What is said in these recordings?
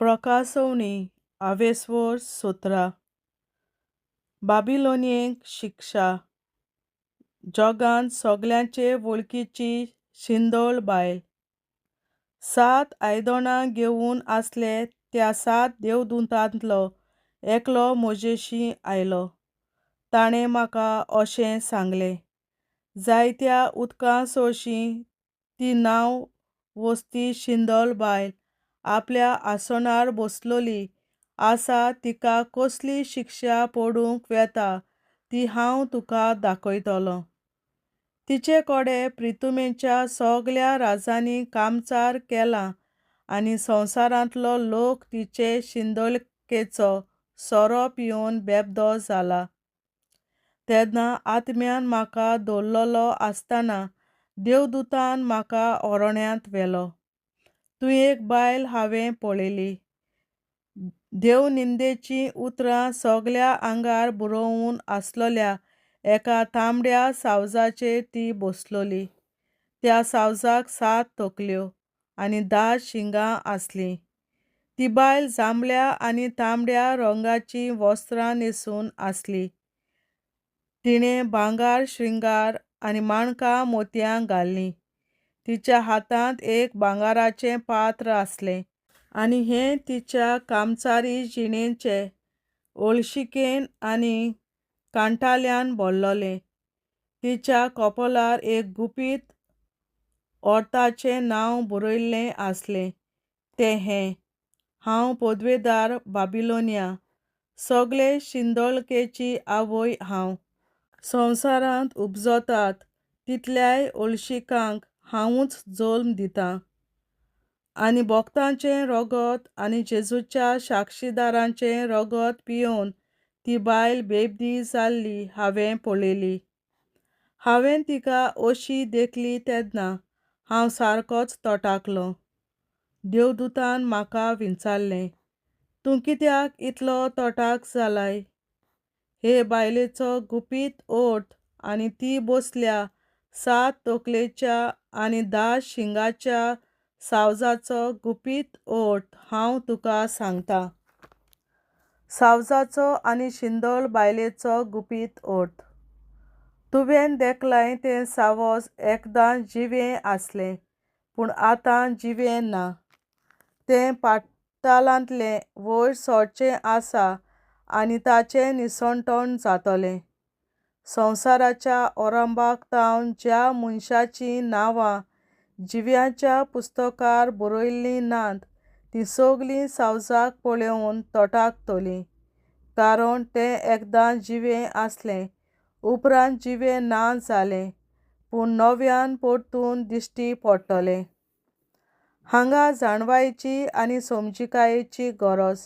प्रकाशवणी आवेसवर सोत्रा बाबिलोनियेक शिक्षा जगांत सगळ्यांचे वळखीची शिंदोळ बायल 7 आयदनां घेवन आसले त्या 7 देवदूतांतलो एकलो म्हजेशी आयलो. ताणें म्हाका अशें सांगलें, जायत्या उदकां सोळशीं ती नांव वस्ती शिंदोळ बायल आपल्या आसनार बसलोली आसा तिका कसली शिक्षा पडूंक वेता ती हांव तुका दाखयतलों. तिचे कडे प्रिथुमेच्या सगळ्या राजांनी कामचार केलां आनी संवसारांतलो लोक तिचे शिंदोळकेचो सोरो पिवन बेबदो जाला. तेन्ना आत्म्यान म्हाका दवरलोलो आसतना देवदूतान म्हाका ओरोण्यांत व्हेलो. एक बायल हांवें पळयली. देवनिंदेचीं उतरां सगळ्या आंगार बुरोवून आसलोल्या एका तांबड्या सावजाचेर ती बसलोली. त्या सावजाक 7 तकल्यो आनी 10 शिंगां आसलीं. ती बायल जांबळ्या आनी तांबड्या रंगाचीं वस्त्रां न्हेसून आसली. तिणें भांगार श्रिंगार आनी माणकां मोतयां घाल्लीं. तिच्या हातांत एक भांगाराचें पात्र आसलें आनी हें तिच्या कामचारी जिणेचे हळशिकेन आनी कांठाल्यान भरलोलें. तिच्या कपोलार एक गुपीत ओंठाचें नांव बरयल्लें आसलें, तें हें: हांव पदवेदार बाबिलोनिया, सगळे शिंदोळकेची आवय हांव. संवसारांत उपजतात तितल्याय हळशिकांक हांवूच जल्म दितां. आनी भोगतांचें रगत आनी जेजूच्या साक्षीदारांचें रगत पियोन ती बायल बेबदी जाल्ली हांवें पळयली. हांवें तिका अशी देखली तेन्ना हांव सारकोच तोटाकलों. देवदूतान म्हाका विचारलें, तूं कित्याक इतलो तोटाक जालाय? हे बायलेचो गुपीत ओंठ आनी ती बसल्या 7 तकलेच्या आनी 10 शिंगांच्या सावजाचो गुपीत ओंठ हांव तुका सांगतां. सावजाचो आनी शिंदोळ बायलेचो गुपीत ओंठ. तुवें देखलाय तें सावज एकदां जिवें आसलें, पूण आतां जिवें ना. तें पाताळांतले वयर सरचें आसा आनी ताचें निसंतण जातलें. संवसाराच्या आरंभाकतावन ज्या मनशाचीं नांवां जिव्यांच्या पुस्तकार बरयल्लीं नात तीं सगळीं सावजाक पळयोवन तोटाकतलीं, कारण तें एकदां जिवें आसलें, उपरांत जिवें ना जालें, पूण नव्यान परतून दिश्टी पडटलें. हांगा जाणवायेची आनी समजिकायेची गरज.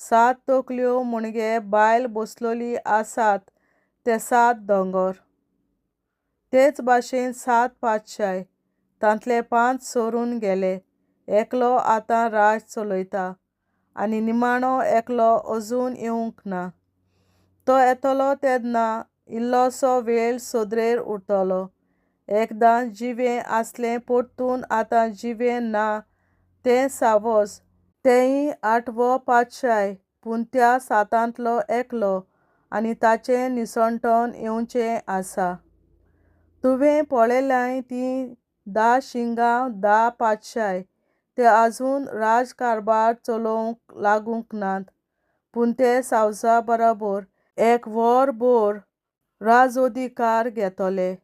7 तकल्यो म्हणजे बायल बसलोली आसात ते 7 दोंगर. तेच भाशेन 7 पातशाय. तांतले 5 सरून गेले. एकलो आतां राज चलयता आनी निमाणो एकलो अजून येवंक ना. तो येतलो तेन्ना इल्लोसो वेळ सदरेर उरतलो. एकदां जिवें आसलें परतून आतां जिवें ना तें सावज, तेंय 8वो पातशाय, पूण त्या 7तांतलो एकलो आनी ताचें निसंतण येवचें आसा. तुवें पळयल्याय तीं 10 शिंगां 10 पातशाय ते आजून राजकारबार चलोवंक लागूंक नात, पूण ते सावजा बराबर एक वरभर राजअधिकार घेतले.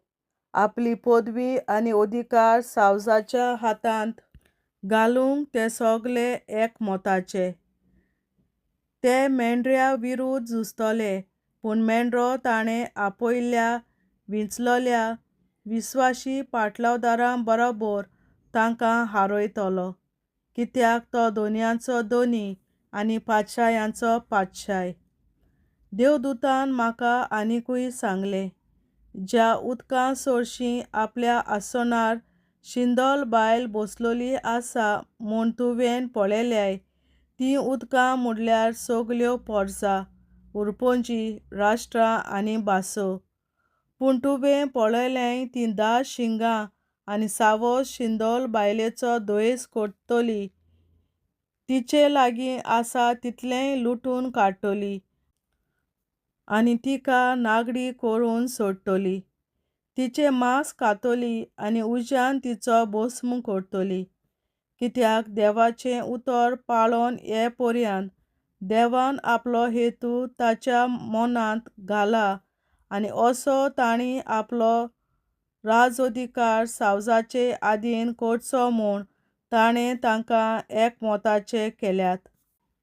आपली पदवी आनी अधिकार सावजाच्या हातांत घालूंक ते सगळे एकमताचे. ते मेंढऱ्या विरुद्ध झुजतले, पूण मेंढरो ताणें आपयल्ल्या विंचलोल्या विस्वासी पाटलावदारां बराबर तांकां हारयतलो, कित्याक तो दोनयांचो दोनी आनी पातशायांचो पातशाय. देवदूतान म्हाका आनीकूय सांगलें, ज्या उदकां सळशीं आपल्या आसनार शिंदोळ बायल बसलोली आसा म्हूण तुवें पळयल्याय तीं उदकां म्हणल्यार सगळ्यो परजा, उरपंजी, राष्ट्रां आनी भासो. पूण तुवें पळयल्याय तीं 10 शिंगां आनी सावज शिंदोळ बायलेचो द्वेस करतलीं तिचे लागीं आसा तितलेंय लुटून काडटली आनी तिका नागडी करून सोडटली. तिचें मांस खातली आनी उज्यान तिचो भस्म करतली. कित्याक देवाचें उतर पाळोवन हे पर्यंत देवान आपलो हेतू ताच्या मनांत घाला आनी असो ताणी आपलो राजअधिकार सावजाचे आदीन करचो म्हूण ताणें तांकां एकमताचे केल्यात.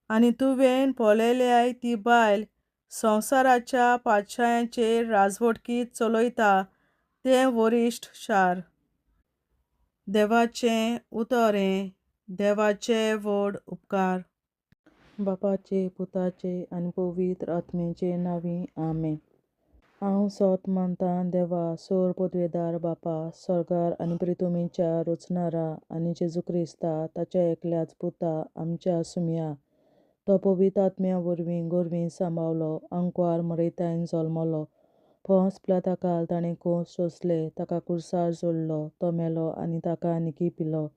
आनी तुवें पळयल्याय ती बायल संवसाराच्या पातशायांचेर राजवटकी चलयता तें वरिश्ठ शार. देवाचें उतरें. देवाचे व्हड उपकार. बापाचे, पुताचे आनी पवित्र आत्म्याचे नांवीं आमेन. हांव सोत मानतां देवा, सोर पदवेदार बापा, स्वर्गार आनी पृथ्वीच्या रचणारा आनी जेजू क्रिस्ता ताच्या एकल्याच पुता आमच्या सुम्या. तो पवित्र आत्म्या वरवीं गोरवीं सांबावलो, आंकवार मरयतायन जल्मलो. पोंस पिलाताकाल ताणें कोंस सोंसले, ताका कुर्सार जोडलो, तो मेलो आनी ताका निकी पिलो.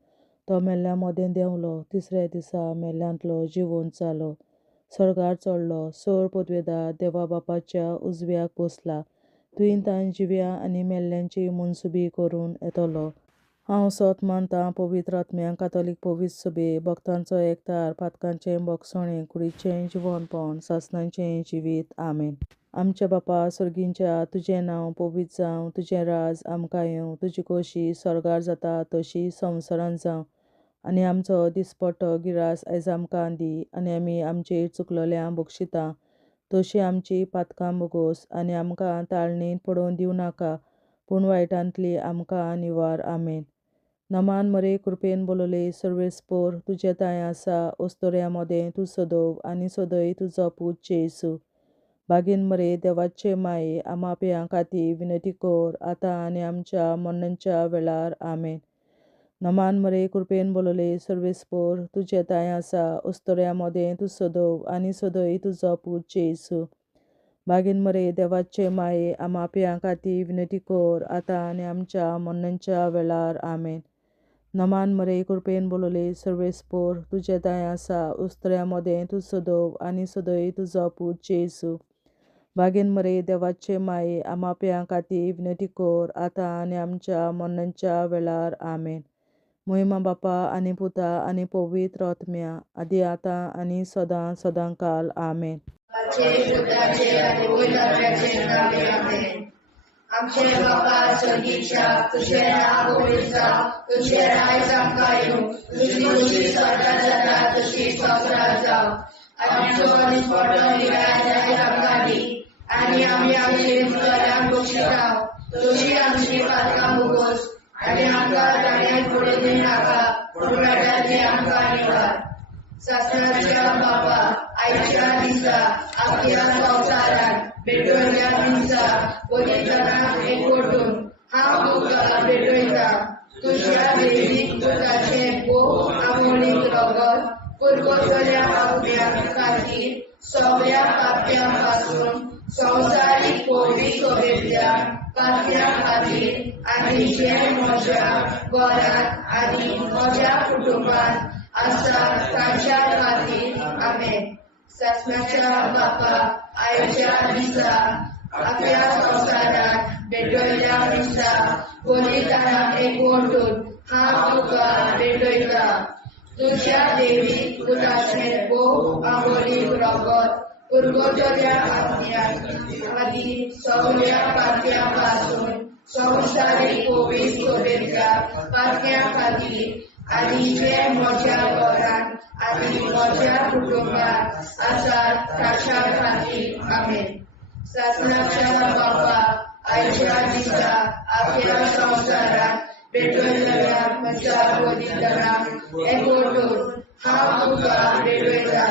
तो मेल्ल्या मोदें देंवलो, तिसऱ्या दिसा मेल्ल्यांतलो जिवंत जालो, स्वर्गार चडलो, सोर पदवेदार देवा बापाच्या उजव्याक बसला, तुयेन ताण जिव्या आनी मेल्ल्यांची मनसुबी करून येतलो. हांव सोत मानतां पवित्र आत्म्यांक, कातोलीक पवित्र सभे, भक्तांचो एकठार, पातकांचें भोगसणें, कुडीचें जिवणपण, सासणाचें जिवीत. आमेन. आमच्या बापा सर्गींच्या, तुजें नांव पवित्र जावं, तुजें राज आमकां येवं, तुजी खोशी स्वर्गार जाता तशी संवसारांत जावं. आनी आमचो दिसपट्टो गिरास आयज आमकां दी, आनी आमी आमचेर चुकलोल्यांक बक्षिता तशी आमची पातकां बोगोस, आनी आमकां ताळणेंत पडोवन दिवं नाका, पूण वायटांतली आमकां निवार. आमेन. नमान मरे कृपेन बोलोले सर्वेस्पोर, तुजे ताय आसा अस्तोऱ्या मोदें तूं सदोव आनी सदय तुजो पूत जेसू. बागीन मरे देवाचे माये, आमा पियां खातीर विनंती कर, आतां आनी आमच्या मरणाच्या वेळार. आमेन. नमान मरे कृपेन बोलोले सर्वेस्पोर, तुजे ताय आसा अस्तोऱ्या मोदें तूं सदोव आनी सदय तुजो पूत जेसू. बागीन मरे देवाचे माये, आमा पियां खातीर विनंती कर, आतां आनी आमच्या मरणाच्या वेळार. आमेन. नमान मरे कृपेन बोलोले सर्वेस्पोर, तुजे ताय आसा अस्तोऱ्या मोदें तूं सदोव आनी सदय तुजो पूत जेसू. बागीन मरे देवाचे माये, आमा पियां खातीर विनंती कर, आतां आनी आमच्या मरणाच्या वेळार. आमेन. महिमा बापा आनी पुता आनी पवित्र आत्म्या, आदी आतां आनी सदां सदांकाल. आमेन. आमचे बापा स्वर्गीच्या, तुझें नांव पवित्र जावं, तुझें राज आमकां येवं, तुजी खोशी स्वर्गार जाता तशी संवसारांत जावं. आनी आमचो दिसपट्टो गिरास आयज आमकां दी, आनी आमी आमचे चुकलोल्यांक बक्षिता तशी आमची पातकां बोगोस, आनी आमकां ताळणेंत पडोवन दिवं नाका, पूण वायटांतली आमकां निवार. सासणाच्या बापा, आयच्या दिसा आपल्या संवसारांत भेटवयल्या दिसा पवित्रांक एकवटून हांव तुका भेटयता. तुज्या देवीक पुताचें पोव आमोणीक रगत पुरगोसल्या आत्म्या खातीर सगळ्या पाप्यां पासून संवसारीक पवित्र सभेंतल्या पाप्यां खातीर आनी जे म्हज्या घरांत आनी म्हज्या कुटुंबांत आसा तांच्या खातीर. आमेन. सासणाच्या बापा, आयच्या दिसा आपल्या संवसारांत भेटवयल्या दिसा पवित्रांक एकवटून हांव तुका भेटयता. तुज्या देवीक पुताचें पोव आमोणीक रगत पुरगोसल्या आत्म्या खातीर सगळ्या पाप्यां पासून संवसारीक पवित्र सभेंतल्या पाप्यां खातीर आनी जे म्हज्या घरांत आनी म्हज्या कुटुंबांत आसा ताच्या खातीर. आमेन. सासणाच्या बापा, आयच्या दिसा आपल्या संवसारांत भेटवयल्या म्हज्या पवित्रांक एकवटून हांव तुका भेटयता.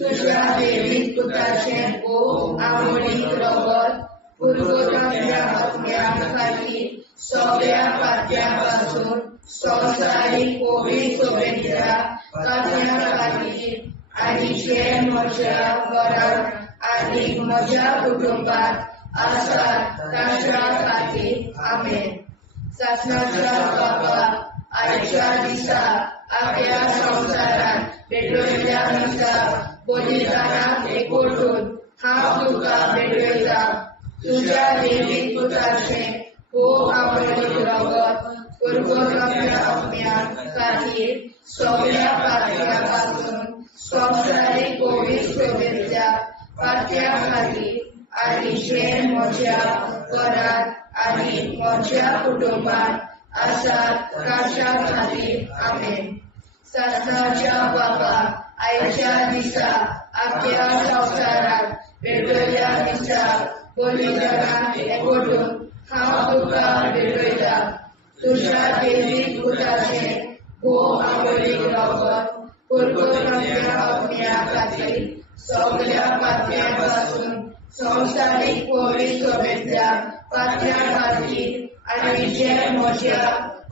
तुज्या देवीक पुताचें पोव आमोणीक रगत पुरगोसल्या आत्म्या खातीर सगळ्या पाप्यां पासून संवसारीक पवित्र सभेंतल्या पाप्यां खातीर आनी जे म्हज्या घरांत आनी म्हज्या कुटुंबांत आसा ताच्या खातीर. आमेन. सासणाच्या बापा, आयच्या दिसा आख्या संवसारात भेटवयल्या दिसा बलिदानाक एकवटून हांव तुका भेटयता तुझ्या देवीक पुताचे हो आवडीक रगत पुरगोरम्या आत्म्या खातीर सगळ्या पातळ्या पासून संवसारीक कोवीड शोभेच्या पातळ्या खातीर आनी जे म्हज्या घरांत आनी म्हज्या कुटुंबात आसात तांच्या खातीर आमेन. सासणाच्या बाबा आयच्या दिसा आख्या संवसारात भेटयल्या दिसा बलिदानाक एकवटून हांव तुका भेटयता तुझ्या देवीक पुताचे हो आवडीक रगत पुरगोरम्या आत्म्या खातीर सगळ्या पातळ्या पासून संवसारीक कोवीड शोभेच्या पातळ्या खातीर आनी जे म्हज्या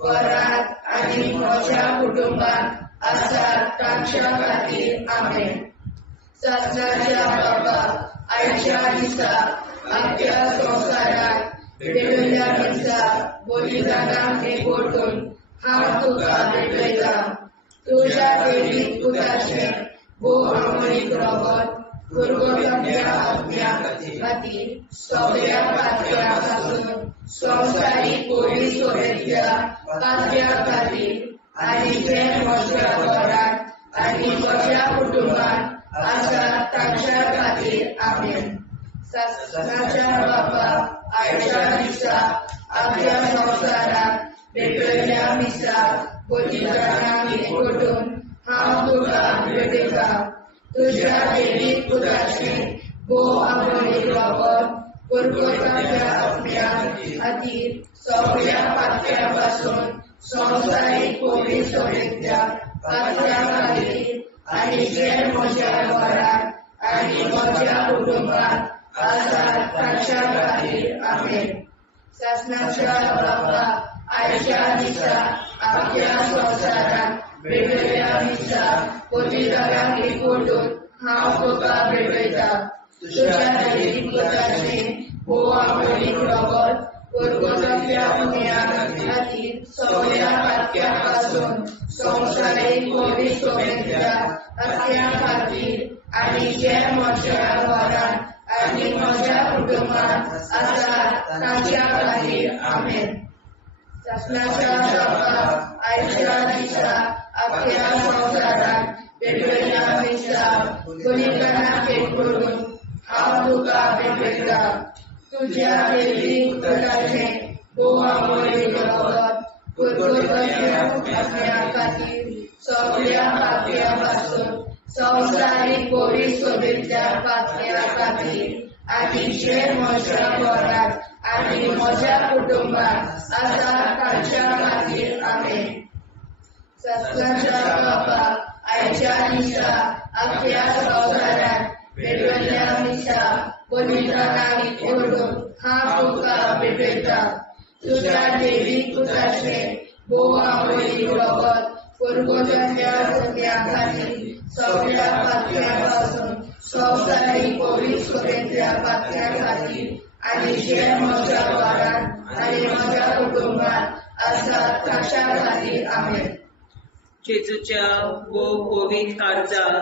घरांत आनी म्हज्या कुटुंबात आसात तांच्या खातीर आमेन. सासणाच्या बाबा आयच्या दिसा आख्या संवसारात भेटयल्या दिसा बलिदानाक एकवटून हांव तुका भेटयता तुझ्या देवीक पुताचे हो आवडीक रगत पुरगोरम्या आत्म्या खातीर सगळ्या पातळ्या पासून संवसारीक कोवीड शोभेच्या पातळ्या खातीर आनी जे म्हज्या घरांत आनी म्हज्या कुटुंबात आसात तांच्या खातीर आमेन. सासणाच्या बाबा आयच्या दिसा आख्या संवसारात भेटयल्या दिसा बलिदानाक एकवटून हांव तुका भेटयता तुझ्या देवीक पुताचे हो आवडीक रगत पुरगोरम्या आत्म्या खातीर सगळ्या पातळ्या पासून संवसारीक कोवीड शोभेच्या पातळ्या खातीर आनी जे म्हज्या घरांत आनी म्हज्या कुटुंबात आसात तांच्या खातीर आमेन. सासणाच्या बाबा आयच्या दिसा आख्या संवसारात भेटयल्या दिसा बलिदानाक एकवटून हांव तुका भेटयता तुझ्या देवीक पुताचे हो आवडीक रगत पुरगोरम्या आत्म्या खातीर सगळ्या पातळ्या पासून संवसारीक कोवीड शोभेच्या पातळ्या खातीर आनी जे म्हज्या घरांत आनी म्हज्या कुटुंबात आसात तांच्या खातीर आमेन. सासणाच्या बाबा आयच्या दिसा आख्या संवसारात भेटयल्या दिसा बलिदानाक एकवटून हांव तुका भेटयता तुझ्या देवीक पुताचे हो आवडीक रगत पुरगोरम्या आत्म्या खातीर सगळ्या पातळ्या पासून संवसारीक कोवीड शोभेच्या पातळ्या खातीर आनी जे म्हज्या घरांत आनी म्हज्या कुटुंबात आसात तांच्या खातीर आमेन. सासणाच्या बाबा आयच्या दिसा आख्या संवसारात भेटयल्या दिसा बलिदानाक एकवटून हांव तुका भेटयता तुझ्या देवीक पुताचे हो आवडीक रगत पुरगोरम्या आत्म्या खातीर सगळ्या पातळ्या पासून संवसारीक कोवीड शोभेच्या पातळ्या खातीर आनी जे म्हज्या घरांत आनी म्हज्या कुटुंबात आसात तांच्या खातीर आमेन. जेजूच्या वो कोवीड काळजां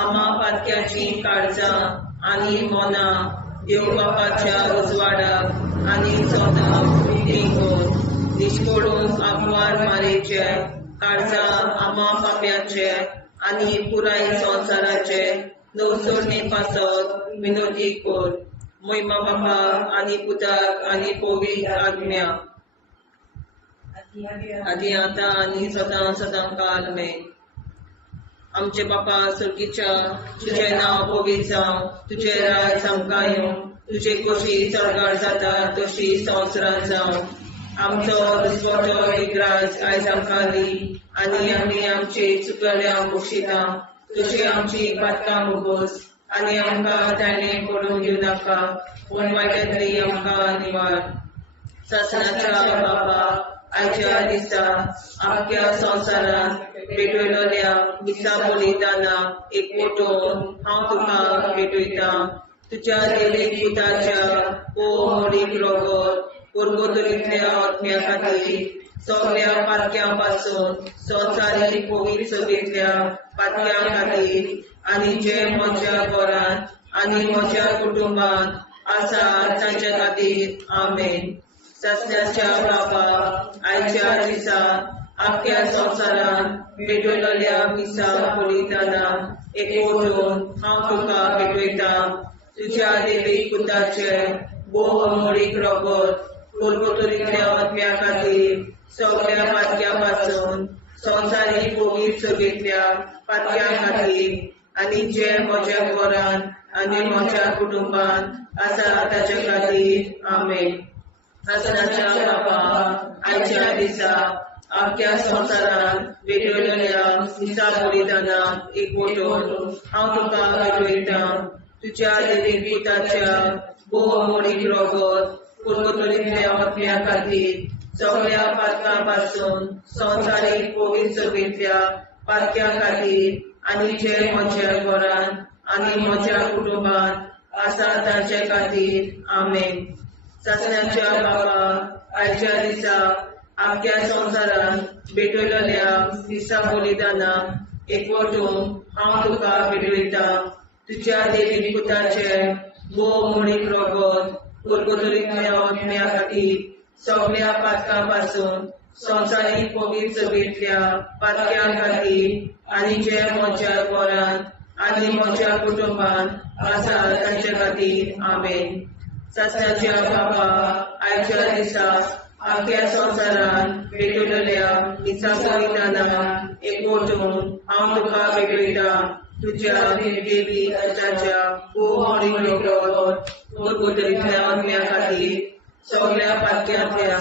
आमा पातक्याची काळजां आनी मोना देव बापाच्या उजवाडाक आनी सोदाक निघून निश्कोडून आग्वार मारेचे काळजां आमा पाप्याचे आनी पुराय संवसाराचे नवसोडणे पासत विनोदी कोर महिमा बापा आनी पुताक आनी पवित्र आत्म्या आदी आतां आनी सदां सदां काल आमेन. आमचे बापा सर्गीच्या तुझें नांव पवित्र जावं तुझें राज आमकां येवं तुझे कशी चडगाड जाता तशी संवसारांत जावं आमचो दिसवटो विग्राज आयज आमकां दी आनी आमी आमचे चुकल्यांक बक्षिता तशी आमची बातकां मुगोस आनी आमकां ताणें पडून दिवं नाका पूण वायटांतली आमकां निवार. सासणाच्या बापा आयच्या दिसा आख्या संवसारांत भेटयलोल्या दिसा बलिदानाक एकवटून हांव तुका भेटयता तुज्या देवीक पुताच्या ओ मोडीक रगत पुरगोतरींतल्या आत्म्या खातीर सगळ्या पातक्यांपासून संवसारीक पवित्र सभेंतल्या पातक्यां खातीर आनी जे म्हज्या घरांत आनी म्हज्या कुटुंबांत आसा तांचे खातीर आमेन. सस्याच्या बाबा आयच्या दिसा आख्या संवसारांत भेटयलेल्या मिसा बलिदानां एकवटून हांव तुका भेटयता. तुज्या देवीक पुताचे बहुमोडीक रगत कोलगोतरींतल्या आत्म्या खातीर सगळ्या पातक्यांपासून संवसारीक पवित्र सभेंतल्या पातक्यां खातीर आनी जे म्हज्या घरांत आनी म्हज्या कुटुंबांत आसा ताचे खातीर आमेन. आसनाच्या बाबा आयच्या दिसा आख्या संवसारांत भेटयलेल्या मिसा बलिदानां एकवटून हांव तुका भेटयता. तुज्या देवीक पुताच्या बहुमोडीक रगत कोलगोतरींतल्या आत्म्या खातीर सगळ्या पातकांपासून संवसारीक पवित्र सभेंतल्या पातक्यां खातीर आनी जे म्हज्या घरांत आनी म्हज्या कुटुंबांत आसा तांचे खातीर आमेन. सस्याच्या बाबा आयच्या दिसा आख्या संवसारांत भेटयलेल्या मिसा बलिदानां एकवटून हांव तुका भेटयता. तुज्या देवीक पुताचे बहुमोडीक रगत कोलगोतरींतल्या आत्म्या खातीर सगळ्या पातकांपासून संवसारीक पवित्र सभेंतल्या पातक्यां खातीर आनी जे म्हज्या घरांत आनी म्हज्या कुटुंबांत आसा तांचे खातीर आमेन. सस्याच्या बाबा आयच्या दिसा आख्या संवसारांत भेटयलेल्या मिसा बलिदानां एकवटून हांव तुका भेटयता. तुज्या देवीक पुताच्या बहुमोडीक रगत कोलगोतरींतल्या आत्म्या खातीर सगळ्या पातक्यांतल्या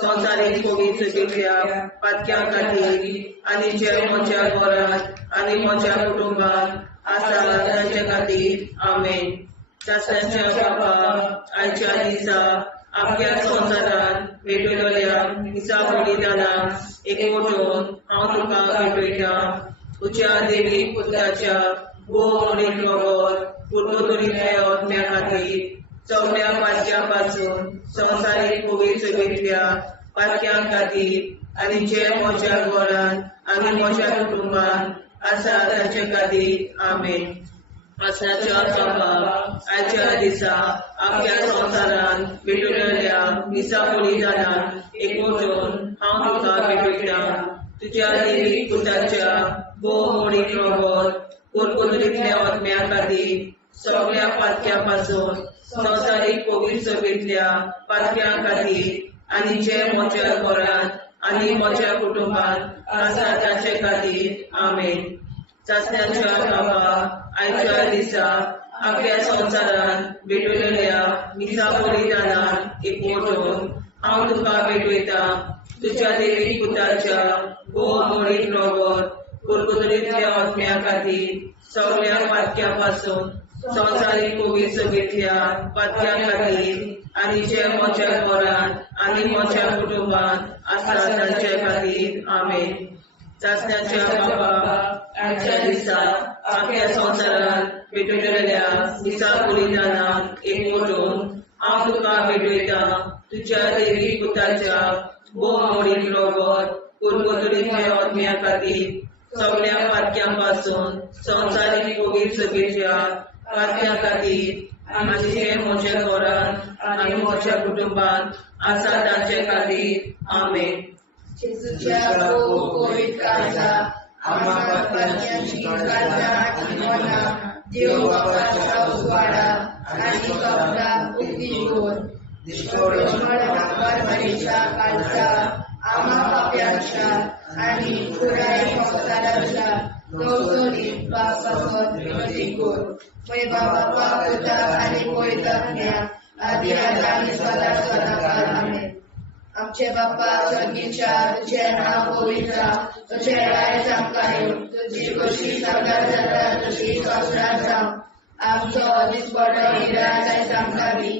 संवसारीक पवित्र सभेंतल्या पातक्यां खातीर आनी जे म्हज्या घरांत आनी म्हज्या कुटुंबांत आसा तांचे खातीर आमेन. सस्याच्या बाबा आयच्या दिसा आख्या संवसारांत भेटयलेल्या मिसा बलिदानां एकवटून हांव तुका भेटयता. तुज्या देवीक पुताच्या बहुमोडीक रगत कोलगोतरींतल्या आत्म्या खातीर सगळ्या पातक्यांपासून संवसारीक पवित्र सभेंतल्या पातक्यां खातीर आनी जे म्हज्या घरांत आनी म्हज्या कुटुंबांत आसा तांचे खातीर आमेन. आसनाच्या बाबा आयच्या दिसा आख्या संवसारांत भेटयलेल्या मिसा बलिदानां एकवटून हांव तुका भेटयता. तुज्या देवीक पुताच्या बहुमोडीक रगत कोलगोतरींतल्या आत्म्या खातीर सगळ्या पातक्यांपासून संवसारीक पवित्र सभेंतल्या पातक्यां खातीर आनी जे म्हज्या घरांत आनी म्हज्या कुटुंबांत आसा तांचे खातीर आमेन. सस्याच्या बाबा आयच्या दिसा आख्या संवसारांत भेटयलेल्या मिसा बलिदानां एकवटून हांव तुका भेटयता. तुज्या देवीक पुताच्या बहुमोडीक रगत कोलगोतरींतल्या आत्म्या खातीर सगळ्या पातक्यांपासून संवसारीक पवित्र सभेंतल्या पातक्यां खातीर आनी जे म्हज्या घरांत आनी म्हज्या कुटुंबांत आसा तांचे खातीर आमेन. सस्याच्या बाबा आयच्या दिसा आख्या संवसारांत भेटयलेल्या मिसा बलिदानां एकवटून हांव तुका भेटयता. तुज्या देवीक पुताच्या बहुमोडीक रगत कोलगोतरींतल्या आत्म्या खातीर सगळ्या पातक्यांपासून संवसारीक पवित्र सभेंतल्या पातक्यां खातीर आनी जे म्हज्या घरांत आनी म्हज्या कुटुंबांत आसा तांचे खातीर आमेन. जेजूच्या पवित्र काळजा आम्हा पातकांची काळजा आनी मना देव बापाच्या उजवाडा आनी कपडा उक्ती कोर परमेच्या काळजा आम्हा पाप्यांच्या आनी पुराय संसाराच्या गवसणीत पापासत विनती कोर. मैबा बापा पुता आनी पवित्र आत्म्या आदी आनी सदा सदाकाळ आमेन. आमचे बाप्पा स्वर्गीच्या तुझे नाव पवित्र तुझे राय जावं तुझी कशी साकार जाता तशी संसारांत जावं. आमचो दिसपडो निराय सांगताली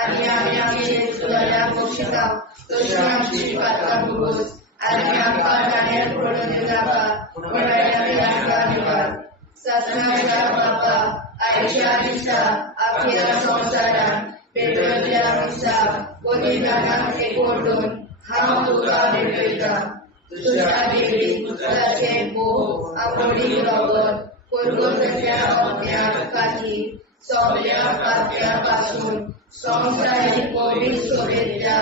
आनी आमी आमचे सुदाऱ्याक बक्षिसांव तशी आमची पातकां भोगोस आनी आमकां गाण्यार पडून नाका पूण आमकां निवार. सस्याच्या बापा आयच्या दिसा आख्या संवसारांत भेटयल्ल्या मिसा बलिदानां एकवटून हांव तुका भेटयता तुज्या देवी पुत्राचे भोव आवडी रगत पुरगोतल्या अज्ञात खातीर सगळ्या पात्या पासून संवसारीक कोवीड सोबेतल्या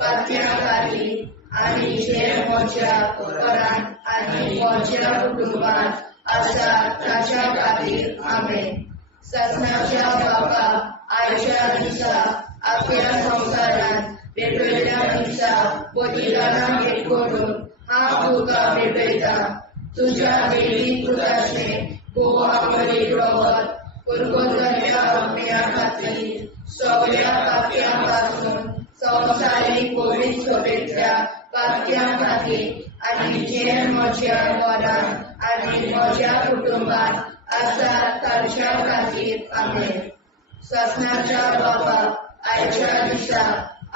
पात्या खातीर आनी जे म्हज्या घरांत आनी म्हज्या कुटुंबांत आसा ताच्या खातीर आमेन. ससनाच्या बाबा आयच्या दिसा आख्या संवसारांत भेटयल्या दिसा बलिदानाक एक करून हांव तुका भेटयता तुज्या देवी पुत्राचे भोव आवडी रगत पुरगोतल्या अज्ञा खातीर सगळ्या पात्या पासून संवसारीक कोवीड सोबेतल्या पात्या खातीर आनी जे म्हज्या घरांत आनी म्हज्या कुटुंबांत आसा ताच्या खातीर आमेन. ससनाच्या बाबा आयच्या दिसा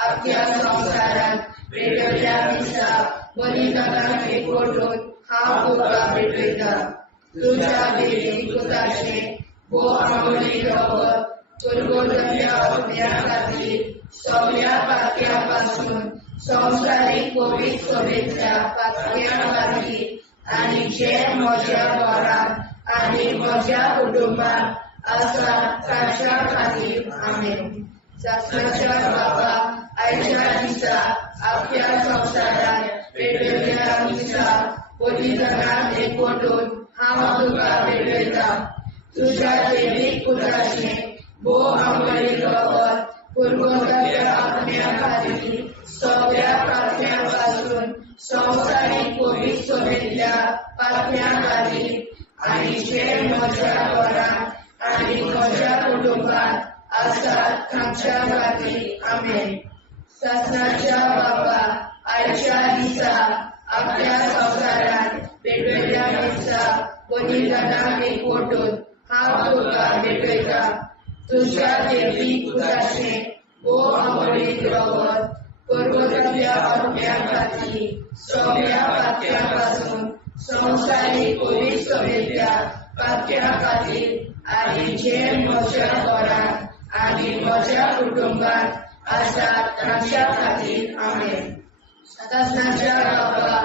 आख्या संवसारांत भेटयल्या दिसा बलिदानाक एक करून हांव तुका भेटयता तुज्या देवी पुत्राचे भोव आवडी रगत पुरगोतल्या अज्ञा खातीर सगळ्या पात्या पासून संवसारीक कोवीड सोबेतल्या पात्या खातीर आनी जे म्हज्या घरांत आनी म्हज्या कुटुंबांत आसा ताच्या खातीर आमेन. ससनाच्या बाबा आयच्या दिसा आख्या संवसारांत भेटयल्या दिसा बलिदानाक एक करून हांव तुका भेटयता तुज्या देवी पुत्राचे भोव आवडी रगत पुरगोतल्या अज्ञा खातीर सगळ्या पात्या पासून संवसारीक कोवीड सोबेतल्या पात्या खातीर आनी जे म्हज्या घरांत आनी म्हज्या कुटुंबांत आसा ताच्या खातीर आमेन. ससनाच्या बाबा आयच्या दिसा आख्या संवसारांत भेटयल्या दिसा बलिदानाक एक करून हांव तुका भेटयता तुज्या देवी पुत्राचे भोव आवडी रगत पुरगोतल्या अज्ञा खातीर सगळ्या पात्या पासून संवसारीक कोवीड सोबेतल्या पात्या खातीर आनी जे म्हज्या घरांत आनी म्हज्या कुटुंबांत आसा ताच्या खातीर आमेन. ससनाच्या बाबा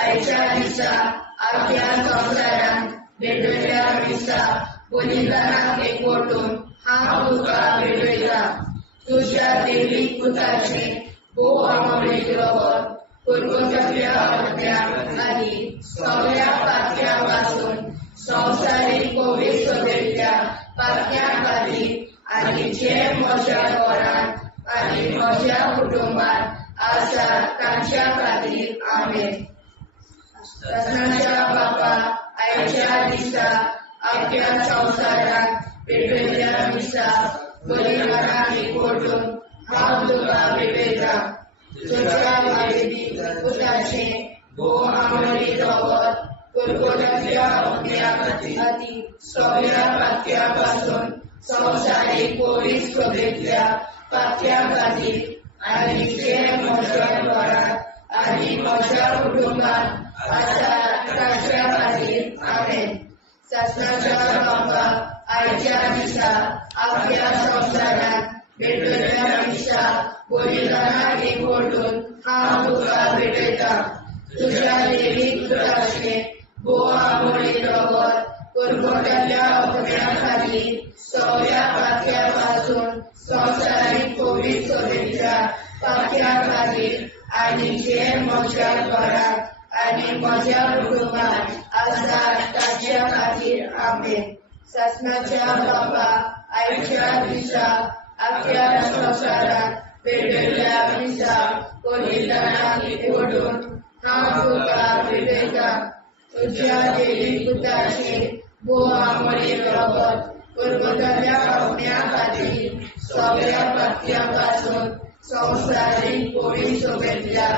आयच्या दिसा आख्या संवसारांत भेटयल्या दिसा बलिदानाक एक करून हांव तुका भेटयता तुज्या देवी पुत्राचे भोव आवडी रगत पुरगोतल्या अज्ञा खातीर सगळ्या पात्या पासून संवसारीक कोवीड सोबेतल्या पात्या खातीर आनी जे म्हज्या घरांत आनी म्हज्या कुटुंबांत आसा ताच्या खातीर आमेन. ससनाच्या बाबा आयच्या दिसा आख्या संवसारांत भेटयल्या दिसा बलिदानाक एक करून हांव तुका भेटयता तुज्या देवी पुत्राचे भोव आवडी रगत पुरगोतल्या अज्ञा खातीर सगळ्या पात्या पासून संवसारीक कोवीड सोबेतल्या पात्या खातीर आनी जे म्हज्या घरांत आनी म्हज्या कुटुंबांत आसा ताच्या खातीर आमेन. ससनाच्या बाबा आयच्या दिसा आख्या संवसारांत भेटयल्या दिसा बलिदानाक एक करून हांव तुका भेटयता तुज्या देवी पुत्राचे भोव आवडी रगत पुरगोतल्या अज्ञा खातीर सगळ्या पात्या पासून संवसारीक कोवीड सोबेतल्या पात्या खातीर आनी जे म्हज्या घरांत आनी म्हज्या कुटुंबांत आसा ताच्या खातीर आमेन. ससनाच्या बाबा आयच्या दिसा आख्या संवसारांत भेटयल्या दिसा बलिदानाक एक करून हांव तुका भेटयता तुज्या देवी पुत्राचे भोव आवडी रगत पुरगोतल्या अज्ञा खातीर सगळ्या पात्या पासून संवसारीक कोवीड सोबेतल्या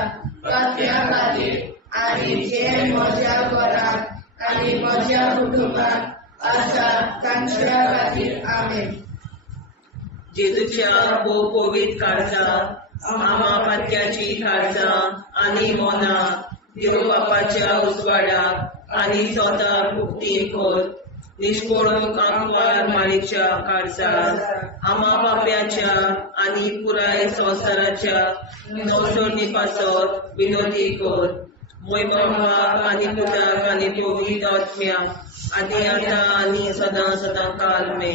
पात्या खातीर आनी जे म्हज्या घरांत आनी म्हज्या कुटुंबांत आसा तांच्या खातीर आमेन. जेजूच्या भोव पवित्र काळजांत आम्हा पात्याची काळजां आनी मोना देव बापाच्या उजवाडाक आनी स्वता मुक्ती कर निष्कोळून आंकवार माळेच्या काळजात आम्हा पाप्याच्या आणि पुराय संसाराच्या नवसोडणीपासत विनोदी कर. मोय बापाक आणि पुताक आणि पवित्र आत्म्याक आदी आता आणि सदां सदां काल मे.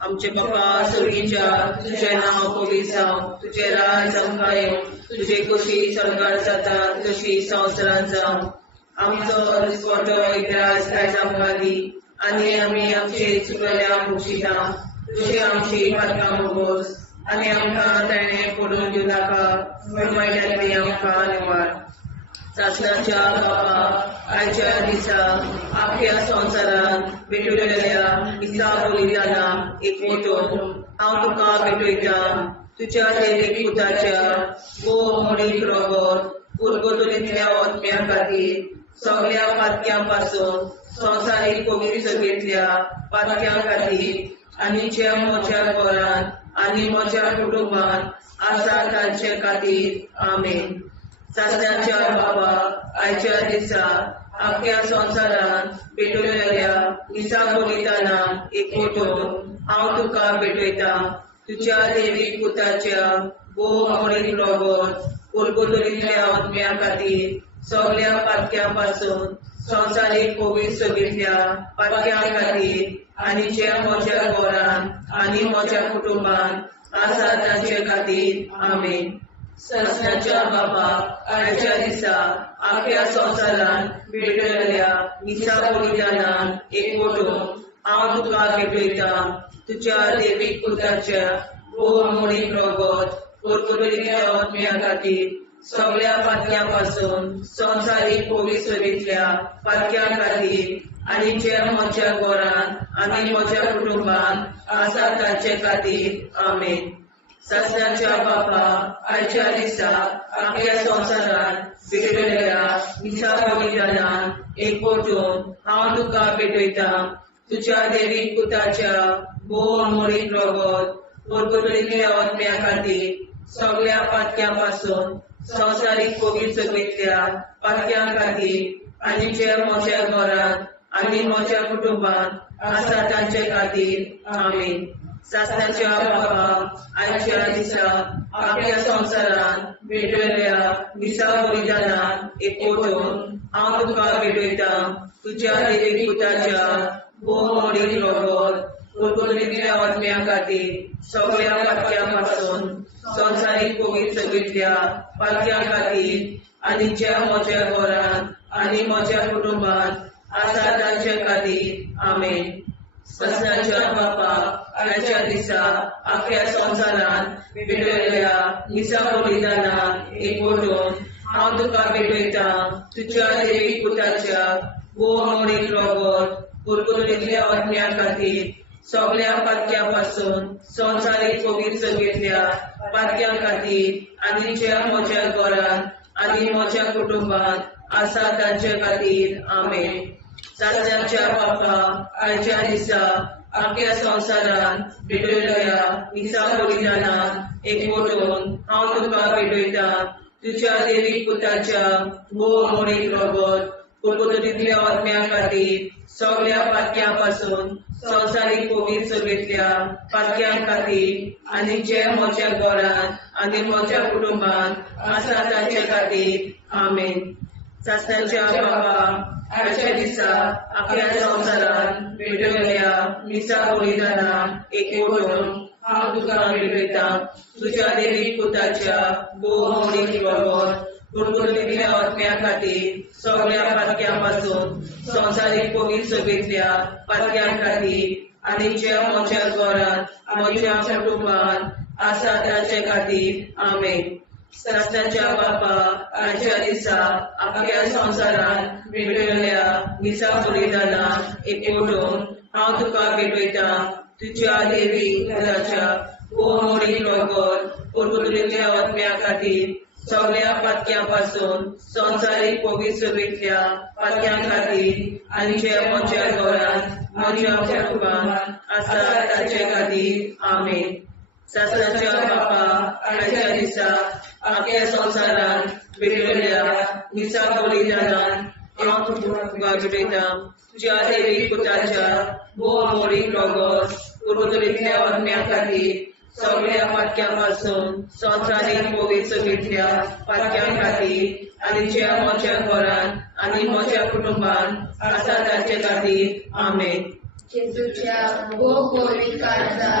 आमचे बापा स्वर्गीच्या तुझें नांव पवित्र जावं, तुझें राज आमकां येवं, तुझे कशी सरकार जाता तशी संवसारांत जावं. आमचो दिसवटो एकदांच आयज आमकां दी आनी आमी आमचे चुकलेल्यांक बक्षिता. तुजी आमची पातकां भोगोस आनी आमकां ताणें पडून दिवं नाका, पण वायटांतली आमकां निवार. सासणाच्या बापा आयच्या दिसा आख्या संवसारांत भेटलेल्या दिसा बलिदाना एक मोठोन हांव तुका भेटयता. तुज्या दैवीक पुताच्या मोडीक रगत उरगतुलींतल्या आत्म्या खातीर सगळ्या पातक्यां पासून संवसारीक पवित्रतेंतल्या पातक्यां खातीर आनी जे म्हज्या घरांत आनी म्हज्या कुटुंबांत आसा तांचे खातीर आमेन. सासण्याच्या बाबा आयच्या दिसा आख्या संवसारांत भेटलेल्या दिसा बलिदाना एक मोठोन हांव तुका भेटयता. तुज्या दैवीक पुताच्या मोडीक रगत उरगतुलींतल्या आत्म्या खातीर सगळ्या पातक्यां पासून संवसारीक पवित्रतेंतल्या पातक्यां खातीर आनी जे म्हज्या घरांत आनी म्हज्या कुटुंबांत आसा तांचे खातीर आमेन. सासण्याच्या बाबा आयच्या दिसा आख्या संवसारांत भेटलेल्या दिसा बलिदाना एक मोठोन हांव तुका भेटयता. तुज्या दैवीक पुताच्या मोडीक रगत उरगतुलींतल्या आत्म्या खातीर सगळ्या पातक्यां पासून संवसारीक पवित्रतेंतल्या पातक्यां खातीर आनी जे म्हज्या घरांत आनी म्हज्या कुटुंबांत आसा तांचे खातीर आमेन. सासण्याच्या बापा आयच्या दिसा आख्या संवसारांत भेटलेल्या दिसा बलिदाना एक मोठोन हांव तुका भेटयता. तुज्या दैवीक पुताच्या मोडीक रगत उरगतुलींतल्या आत्म्या खातीर सगळ्या पातक्यां पासून संवसारीक पवित्रतेंतल्या पातक्यां खातीर आनी जे म्हज्या घरांत आनी म्हज्या कुटुंबांत आसा तांचे खातीर आमेन. सासण्याच्या बाबा आयच्या दिसा आख्या संवसारांत भेटलेल्या दिसा बलिदाना एक मोठोन हांव तुका भेटयता. तुज्या दैवीक पुताच्या मोडीक रगत उरगतुलींतल्या आत्म्या खातीर सगळ्या पातक्यां पासून संवसारीक पवित्रतेंतल्या पातक्यां खातीर आनी जे म्हज्या घरांत आनी म्हज्या कुटुंबांत आसा तांचे खातीर आमेन. सासण्याच्या बापा आयच्या दिसा आख्या संवसारांत भेटलेल्या दिसा बलिदाना एक मोठोन हांव तुका भेटयता. तुज्या दैवीक पुताच्या मोडीक रगत उरगतुलींतल्या आत्म्या खातीर सगळ्या पातक्यां पासून संवसारीक पवित्रतेंतल्या पातक्यां खातीर आनी जे म्हज्या घरांत आनी म्हज्या कुटुंबांत आसा तांचे खातीर आमेन. सासण्याच्या बापा आयच्या दिसा आख्या संवसारांत भेटलेल्या दिसा बलिदाना एक मोठोन हांव तुका भेटयता. तुज्या दैवीक पुताच्या मोडीक रगत उरगतुलींतल्या आत्म्या खातीर सगळ्या पातक्यां पासून संवसारीक पवित्रतेंतल्या पातक्यां खातीर आनी जे म्हज्या घरांत आनी म्हज्या कुटुंबांत आसा तांचे खातीर आमेन. सासण्याच्या बाबा आयच्या दिसा आख्या संवसारांत भेटलेल्या दिसा बलिदाना एक मोठोन हांव तुका भेटयता. तुज्या दैवीक पुताच्या मोडीक रगत उरगतुलींतल्या आत्म्या खातीर सगळ्या पातक्यां पासून संवसारीक पवित्रतेंतल्या पातक्यां खातीर आनी जे म्हज्या घरांत म्हज्या कुटुंबांत आसा तांचे खातीर आमेन. सासण्याच्या बापा आयच्या दिसा आख्या संवसारांत भेटलेल्या दिसा बलिदाना एक मोठोन हांव तुका भेटयता. तुज्या दैवीक पुताच्या मोडीक रगत उरगतुलींतल्या आत्म्या खातीर सगळ्या पातक्यां पासून संवसारीक पवित्रतेंतल्या पातक्यां खातीर आनी जे म्हज्या घरांत म्हज्या कुटुंबांत आसा तांचे खातीर आमेन. सासण्याच्या बापा आयच्या दिसा आख्या संवसारांत भेटलेल्या दिसा बलिदाना हांव तुका पेटयता तुझ्या देवीक पुताच्या भोव अमोलीक रगत पुर्वतरींतल्या आत्म्या खातीर सगळ्या पातक्यां पासून संवसारीक पवित्रतेंतल्या पातक्यां खातीर आनी ज्या म्हज्या घरान आनी म्हज्या कुटुंबान आसा ताचे खातीर आमेन. जेजूच्या भोव पवित्र काळजा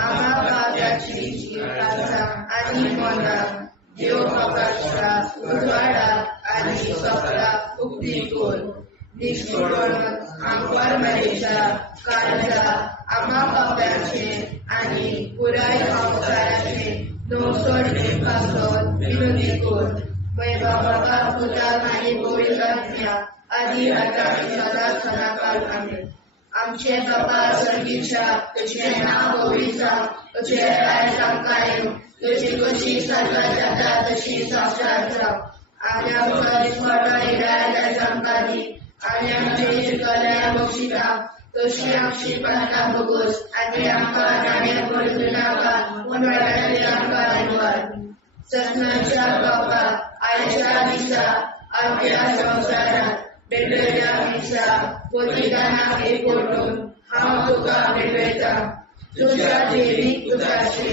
आम्हा पाप्याची जीवाचा आणि मनाक देव बापाच्या उजवाडाक आनी सपनाक उक्ती कर. निष्ठुरण आमकां मेरेच्या काळजा आम्हा पाप्याचे आनी पुराय संवसाराचे नवसोडणे पासत विनंती कर. बाबा पुताक आनी पवित्र आत्म्या आदी आतां आनी सदांच सदांकाळ आमेन. आमचे बाबा सर्गीच्या तुझे नाव पवित्र तुझे राय जावं तुझी कशी सर्वात जाता तशी संवसारांत जावं. आनी आमचो दिसपट्टो इराय जावंका दी आनी आमचे शिकल्या बक्षिता तशी आमची प्रार्थना बगोस आनी आमकां नाणे पडूं नाका पूण वाटायले आमकां आयवार. सत्नाच्या बाबा आयच्या दिसा आमच्या संवसारांत बेटल्या दिसा बलिदानाक एकवटून हांव तुका भेटयता. तुज्या देवीक पुताचे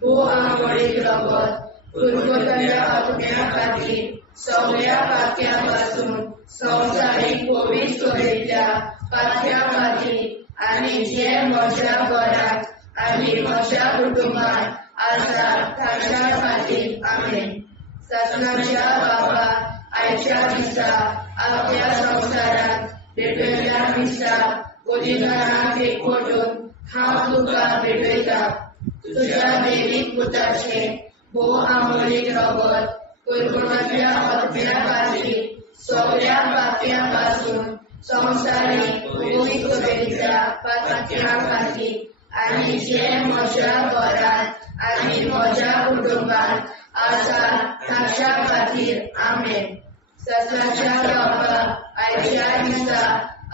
भोव आंबोळीक रगत पुर्वतल्या आत्म्या खातीर सगळ्या पातक्यां पासून संवसारीक पवित्रतेंतल्या पातक्यां खातीर आनी जे म्हज्या घरांत आनी म्हज्या कुटुंबान आसा ताच्या खातीर आमेन. सत्नाच्या बाबा आयच्या दिसा आपल्या संवसारांत भेटयल्या दिसा बलिदानाक एकवटून हांव तुका भेटयता. तुज्या देवीक पुताचे भोव आंबोळीक रगत पुर्वतल्या आत्म्या खातीर सगळ्या पापयां पासून संवसारीक पवित्रतेंतल्या पातक्यां खातीर आनी जे म्हज्या घरांत आनी म्हज्या कुटुंबान आसा ताच्या खातीर आमेन. सत्नाच्या बाबा आयच्या दिसा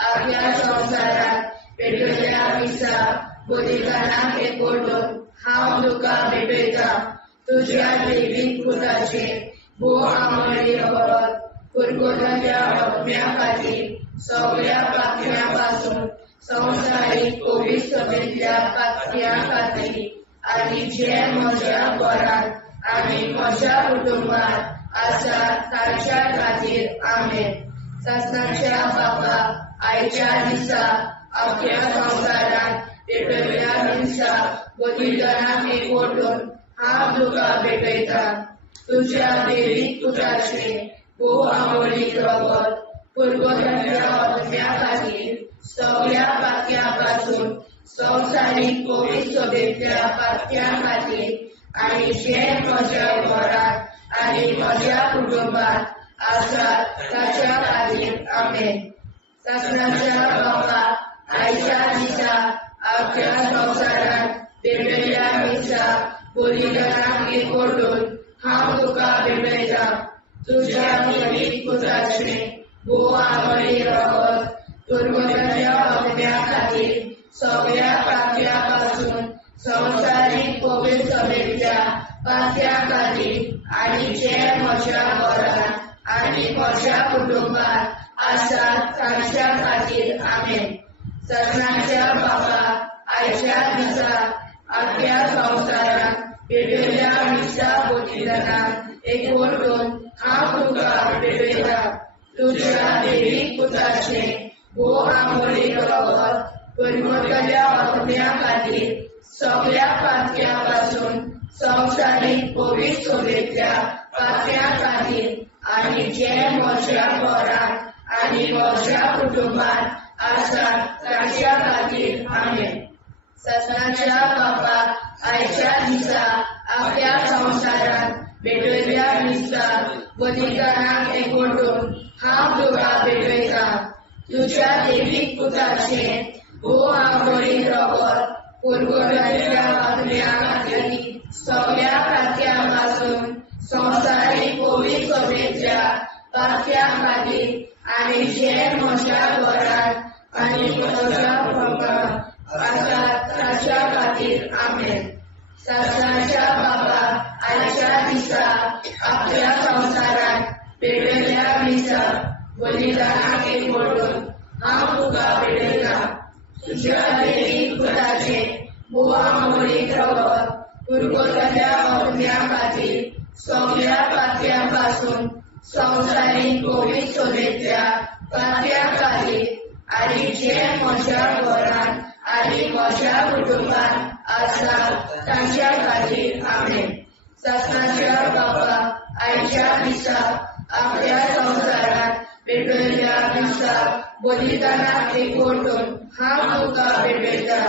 आपल्या संवसारांत भेटयल्या दिसा बलिदानाक एकवटून हांव तुका भेटयता. तुज्या देवीक पुताचे भोव आंबोळीक रगत पुर्वतल्या आत्म्या खातीर सगळ्या पापयां पासून संवसारीक पवित्रतेंतल्या पातक्यां खातीर आनी जे म्हज्या घरांत आनी म्हज्या कुटुंबान आसा ताच्या खातीर आमेन. सत्नाच्या बाबा आयच्या दिसा आपल्या संवसारांत भेटयल्या दिसा बलिदानाक एकवटून हांव तुका भेटयता. तुज्या देवीक पुताचे भोव आंबोळीक रगत पुर्वतल्या आत्म्या खातीर सगळ्या पातक्यां पासून संवसारीक पवित्रतेंतल्या पातक्यां खातीर आनी जे म्हज्या घरांत आनी म्हज्या कुटुंबान आसा ताच्या खातीर आमेन. सत्नाच्या बाबा आयच्या दिसा आपल्या संवसारांत भेटयल्या दिसा बलिदानाक एकवटून हांव तुका भेटयता. तुज्या देवीक पुताचे भोव आंबोळीक रगत पुर्वतल्या आत्म्या खातीर सगळ्या पापयां पासून संवसारीक पवित्रतेंतल्या पातक्यां खातीर आनी जे म्हज्या घरांत आनी म्हज्या कुटुंबान आसा ताच्या खातीर आमेन. सत्नाच्या बाबा आयच्या दिसा आपल्या संवसारांत भेटयल्या दिसा बलिदानाक एकवटून हांव तुका भेटयता. तुज्या देवीक पुताचे भोव आंबोळीक रगत पुर्वतल्या आत्म्या खातीर सगळ्या पातक्यां पासून संवसारीक पवित्रतेंतल्या पातक्यां खातीर आनी जे म्हज्या घरांत आनी म्हज्या कुटुंबान आसा ताच्या खातीर आमेन. सत्नाच्या बाबा आयच्या दिसा आपल्या संवसारांत भेटयल्या दिसा बलिदानाक एकवटून हांव तुका भेटयता. तुज्या देवीक पुताचे भोव आंबोळीक रगत पुर्वतल्या आत्म्या खातीर सगळ्या पातक्यां पासून संवसारीक पवित्रतेंतल्या पातक्यां खातीर आनी जे म्हज्या घरांत आनी म्हज्या कुटुंबान आसा ताच्या खातीर आमेन. सत्नाच्या बाबा आयच्या दिसा आपल्या संवसारांत भेटयल्या दिसा बलिदानाक एकवटून तुझ्या दैविक पुताचे बोवा मोडीक रगत पुरगोतल्या अग्न्या खातीर सगळ्या पापयांपासून संवसारीक कोवीड सोबेतल्या पापया खातीर आनी जे म्हज्या घरांत आनी म्हज्या कुटुंबांत आसा तांच्या खातीर आमेन. सत्नाच्या बापा आयच्या दिसा आपल्या संवसारांत पेटयल्ल्या दिसा बलिदानाक एकवटून हांव तुका पेटयता.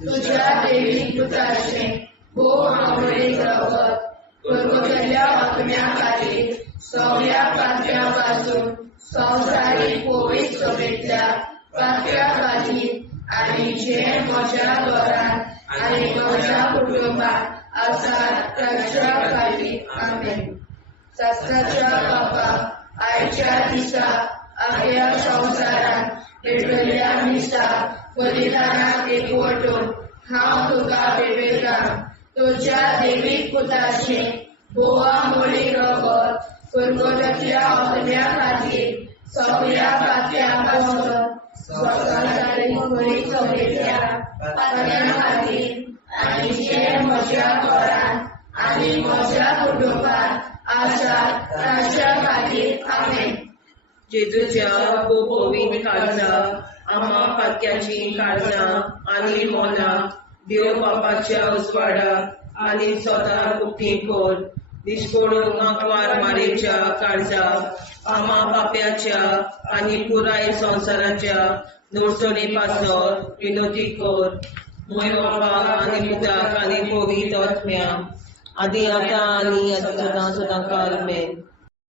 तुज्या दैवीक पुताचे भोव आमोडीक रगत पुरगोतल्या अग्न्या खातीर सगळ्या पापयां पासून संवसारीक कोवीड सोबेतल्या पापया खातीर आनी जे म्हज्या घरांत आनी म्हज्या कुटुंबांत आसा तांच्या खातीर आमेन. सत्नाच्या बापा आयच्या दिसा आपल्या संवसारांत पेटयल्ल्या दिसा बलिदानाक एकवटून हांव तुका पेटयता. तुज्या दैवीक पुताचे बोवा मोडीक रगत पुरगोतल्या अग्न्या खातीर सगळ्या पापयां पासून संवसारीक कोवीड सोबेतल्या पापया खातीर आनी जे म्हज्या घरांत आनी म्हज्या कुटुंबांत आसा तांच्या खातीर आमेन. जेजूच्या पवित्र काळजा आम्हा पातक्याची काळजां आनी मोना देव बापाच्या उजवाडाक आनी स्वता उक्ती कोर. दिसपडून आंकवार मारेच्या काळजा आम्हा पाप्याच्या आनी पुराय संवसाराच्या नोडसणी पासत विनोदी कोर. मोय बापा आनी पुताक आनी पवित्र आत्म्या आदी आतां आनी सदां सदां काल आमेन.